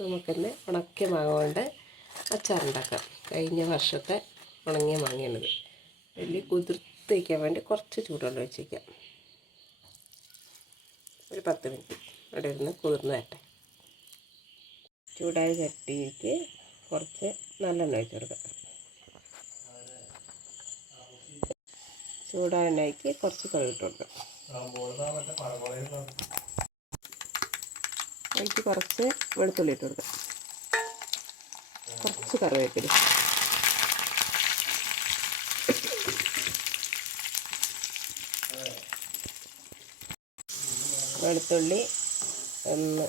നമുക്കിന്ന് ഉണക്കിയ മാങ്ങ കൊണ്ട് അച്ചാറുണ്ടാക്കാം. കഴിഞ്ഞ വർഷത്തെ ഉണങ്ങിയ മാങ്ങയാണിത്. വലിയ കുതിർത്ത് വയ്ക്കാൻ വേണ്ടി കുറച്ച് ചൂടുവെള്ളം വെച്ചേക്കാം ഒരു പത്ത് മിനിറ്റ്. അവിടെ ഇരുന്ന് കുതിർന്ന് വരട്ടെ. ചൂടായ ചട്ടിയിലേക്ക് കുറച്ച് നല്ലെണ്ണ ഒഴിച്ചു കൊടുക്കാം. ചൂടായ എണ്ണയ്ക്ക് കുറച്ച് കഴുകിട്ട് കൊടുക്കാം. അതിലേക്ക് കുറച്ച് വെളുത്തുള്ളി ഇട്ട് കൊടുക്കാം. കുറച്ച് കറിവേപ്പില. വെളുത്തുള്ളി ഒന്ന്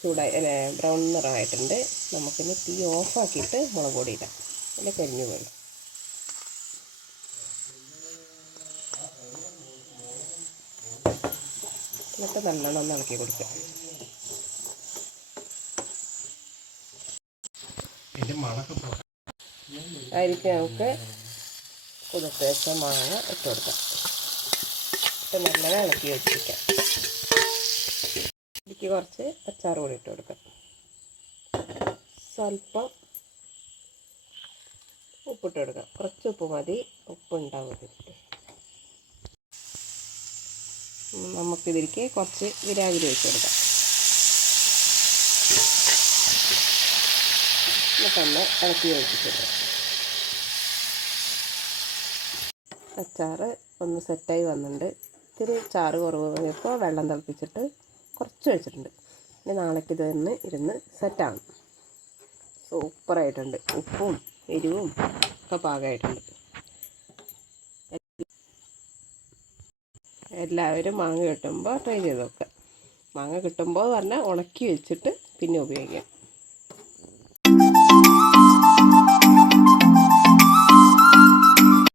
ചൂടായി അല്ല ബ്രൗൺ നിറമായിട്ടുണ്ട്. നമുക്കിനി തീ ഓഫാക്കിയിട്ട് മുളക് പൊടി ഇടാം. കരിഞ്ഞു പോയി. എന്നിട്ട് നല്ലോണം ഒന്ന് ഇളക്കി കൊടുക്കുക. അരിക്ക് നമുക്ക് കുതിർത്ത് വെച്ച മാങ്ങ ഇട്ട് കൊടുക്കാം. ഇട്ട് നല്ലോണം ഇളക്കി വെച്ചിരിക്കാം. ഇതിലേക്ക് കുറച്ച് അച്ചാർ കൂടി ഇട്ട് കൊടുക്കാം. സ്വല്പം ഉപ്പിട്ട് കൊടുക്കാം. കുറച്ച് ഉപ്പ് മതി. ഉപ്പ് ഉണ്ടാവും നമുക്കിതിലേക്ക് കുറച്ച് വിരാഗിരി ഒഴിച്ച് കൊടുക്കാം. എന്നിട്ടൊന്ന് ഇളക്കി ഒഴിച്ചിട്ടുണ്ട് അച്ചാറ് ഒന്ന് സെറ്റായി വന്നിട്ടുണ്ട്. ഇത്തിരി ചാറ് കുറവ് വന്നപ്പോൾ വെള്ളം തിളപ്പിച്ചിട്ട് കുറച്ച് വെച്ചിട്ടുണ്ട് ഇനി നാളേക്ക് ഇത് തന്നെ ഇരുന്ന് സെറ്റാണ് സൂപ്പറായിട്ടുണ്ട്. ഉപ്പും എരിവും ഒക്കെ പാകമായിട്ടുണ്ട്. എല്ലാവരും മാങ്ങ കിട്ടുമ്പോൾ ട്രൈ ചെയ്ത് നോക്കുക മാങ്ങ കിട്ടുമ്പോൾ പറഞ്ഞാൽ ഉണക്കി വെച്ചിട്ട് പിന്നെ ഉപയോഗിക്കാം.